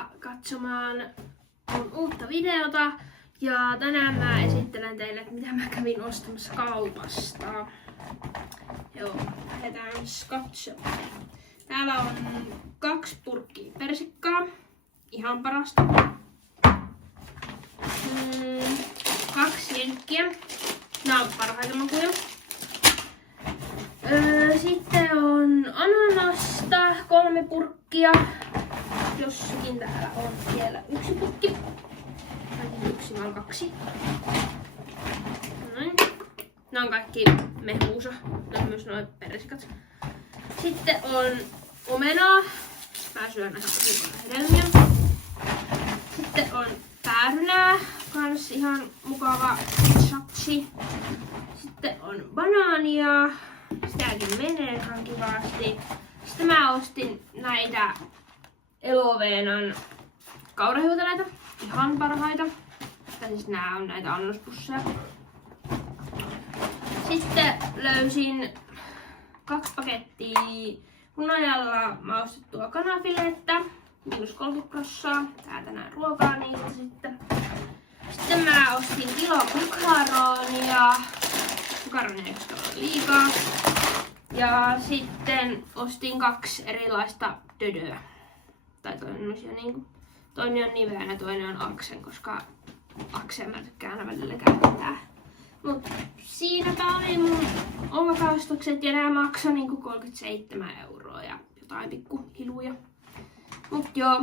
Tervetuloa katsomaan mun uutta videota. Ja tänään mä esittelen teille, että mitä mä kävin ostamassa kaupasta. Joo, lähdetään katsomaan. Täällä on 2 purkkia persikkaa. Ihan parasta. 2 jenkkiä. Nää on parhaita makuja. Sitten on ananasta 3 purkkia. Jossakin täällä on vielä 1 purkki. Tai 1 vai 2. Noin. Nämä on kaikki mehuusa. Nämä on myös noin persikat. Sitten on omenaa. Mä syön ihan hedelmiä. Sitten on päärynää. Kans ihan mukava satsi. Sitten on banaania. Sitäkin menee ihan kivasti. Sitten mä ostin näitä Eloveenan kaurahiutaleita. Ihan parhaita. Tai siis nää on näitä annospusseja. Sitten löysin 2 pakettia Hunajalla maustettua kanafilettä. -30%. Tää tänään ruokaa niitä sitten. Sitten mä ostin kilo makaronia. Makaronia ei ole liikaa. Ja sitten ostin 2 erilaista dödöä. Tai toinen on niveänä, toinen on aksen, koska aksea mä tykkään aina välillä käyttää. Mut siinäpä oli mun omakaustukset ja nää maksoi 37 € ja jotain pikku hiluja. Mut joo.